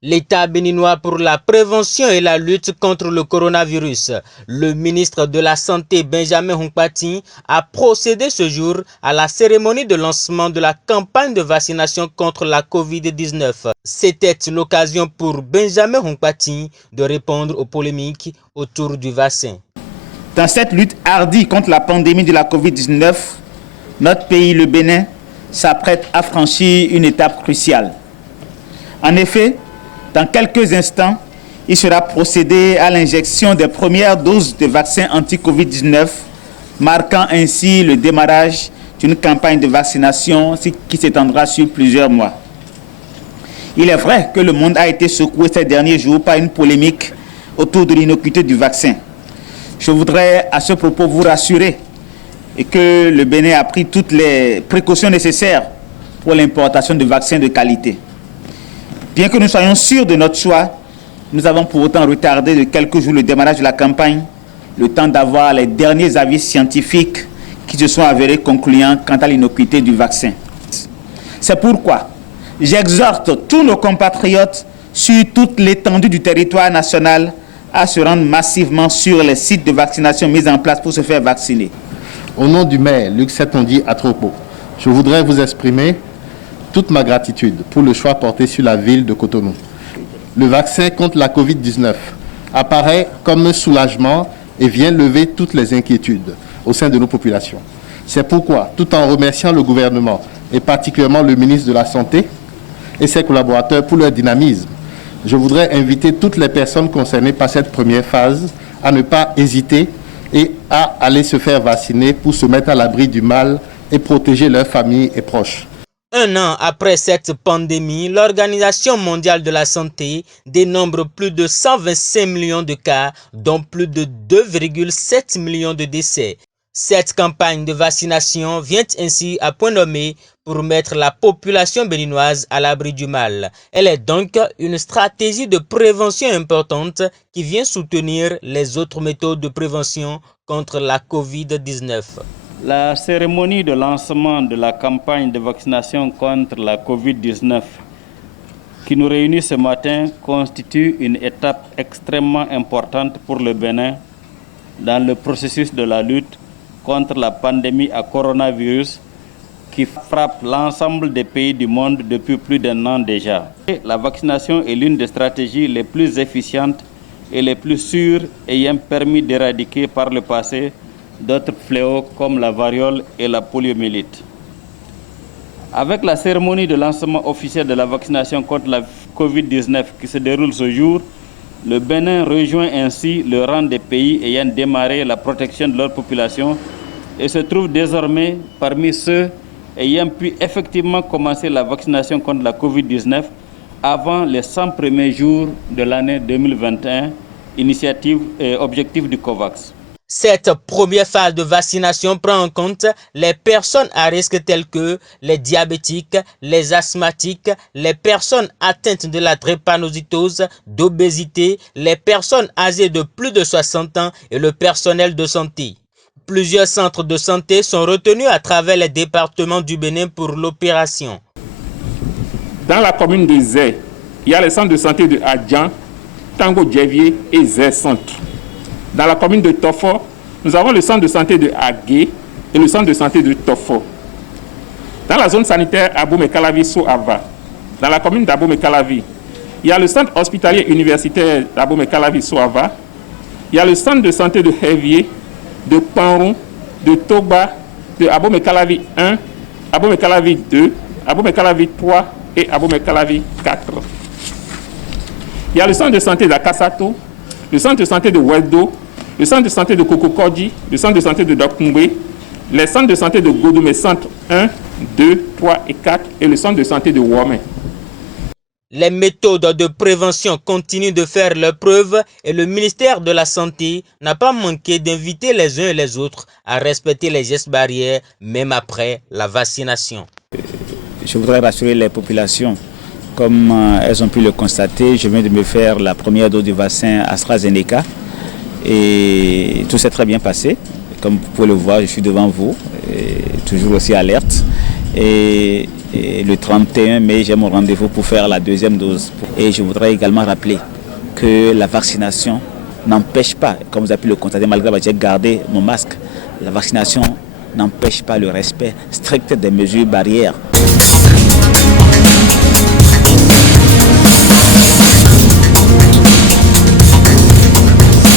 L'État béninois pour la prévention et la lutte contre le coronavirus. Le ministre de la Santé, Benjamin Hunkpati, a procédé ce jour à la cérémonie de lancement de la campagne de vaccination contre la COVID-19. C'était l'occasion pour Benjamin Hunkpati de répondre aux polémiques autour du vaccin. Dans cette lutte hardie contre la pandémie de la COVID-19, notre pays, le Bénin, s'apprête à franchir une étape cruciale. En effet, dans quelques instants, il sera procédé à l'injection des premières doses de vaccins anti-COVID-19, marquant ainsi le démarrage d'une campagne de vaccination qui s'étendra sur plusieurs mois. Il est vrai que le monde a été secoué ces derniers jours par une polémique autour de l'innocuité du vaccin. Je voudrais à ce propos vous rassurer et que le Bénin a pris toutes les précautions nécessaires pour l'importation de vaccins de qualité. Bien que nous soyons sûrs de notre choix, nous avons pour autant retardé de quelques jours le démarrage de la campagne, le temps d'avoir les derniers avis scientifiques qui se sont avérés concluants quant à l'innocuité du vaccin. C'est pourquoi j'exhorte tous nos compatriotes sur toute l'étendue du territoire national à se rendre massivement sur les sites de vaccination mis en place pour se faire vacciner. Au nom du maire Luc Setondi Atropo, je voudrais vous exprimer toute ma gratitude pour le choix porté sur la ville de Cotonou. Le vaccin contre la COVID-19 apparaît comme un soulagement et vient lever toutes les inquiétudes au sein de nos populations. C'est pourquoi, tout en remerciant le gouvernement et particulièrement le ministre de la Santé et ses collaborateurs pour leur dynamisme, je voudrais inviter toutes les personnes concernées par cette première phase à ne pas hésiter et à aller se faire vacciner pour se mettre à l'abri du mal et protéger leurs familles et proches. Un an après cette pandémie, l'Organisation mondiale de la santé dénombre plus de 125 millions de cas, dont plus de 2,7 millions de décès. Cette campagne de vaccination vient ainsi à point nommé pour mettre la population béninoise à l'abri du mal. Elle est donc une stratégie de prévention importante qui vient soutenir les autres méthodes de prévention contre la COVID-19. La cérémonie de lancement de la campagne de vaccination contre la COVID-19 qui nous réunit ce matin constitue une étape extrêmement importante pour le Bénin dans le processus de la lutte contre la pandémie à coronavirus qui frappe l'ensemble des pays du monde depuis plus d'un an déjà. La vaccination est l'une des stratégies les plus efficientes et les plus sûres ayant permis d'éradiquer par le passé d'autres fléaux comme la variole et la poliomyélite. Avec la cérémonie de lancement officiel de la vaccination contre la COVID-19 qui se déroule ce jour, le Bénin rejoint ainsi le rang des pays ayant démarré la protection de leur population et se trouve désormais parmi ceux ayant pu effectivement commencer la vaccination contre la COVID-19 avant les 100 premiers jours de l'année 2021, initiative et objectif du COVAX. Cette première phase de vaccination prend en compte les personnes à risque telles que les diabétiques, les asthmatiques, les personnes atteintes de la drépanocytose, d'obésité, les personnes âgées de plus de 60 ans et le personnel de santé. Plusieurs centres de santé sont retenus à travers les départements du Bénin pour l'opération. Dans la commune de Zé, il y a les centres de santé de Adjan, Tango Djevier et Zé Centre. Dans la commune de Tofo, nous avons le centre de santé de Agué et le centre de santé de Tofo. Dans la zone sanitaire Abomey-Calavi-Sou-Ava, dans la commune d'Abomey-Calavi, il y a le centre hospitalier universitaire d'Abomey-Calavi-Sou-Ava, il y a le centre de santé de Hévier, de Panron, de Toba, de Abomey-Calavi 1, Abomey-Calavi 2, Abomey-Calavi 3 et Abomey-Calavi 4. Il y a le centre de santé d'Akasato, le centre de santé de Weldo, le centre de santé de Kokokodji, le centre de santé de Dokungwe, les centres de santé de Godoumé Centre 1, 2, 3 et 4 et le centre de santé de Womé. Les méthodes de prévention continuent de faire leurs preuves et le ministère de la Santé n'a pas manqué d'inviter les uns et les autres à respecter les gestes barrières même après la vaccination. Je voudrais rassurer les populations Comme elles ont pu le constater, je viens de me faire la première dose du vaccin AstraZeneca et tout s'est très bien passé. Comme vous pouvez le voir, je suis devant vous, toujours aussi alerte. Et le 31 mai, j'ai mon rendez-vous pour faire la deuxième dose. Et je voudrais également rappeler que la vaccination n'empêche pas, comme vous avez pu le constater, malgré que j'ai gardé mon masque, la vaccination n'empêche pas le respect strict des mesures barrières.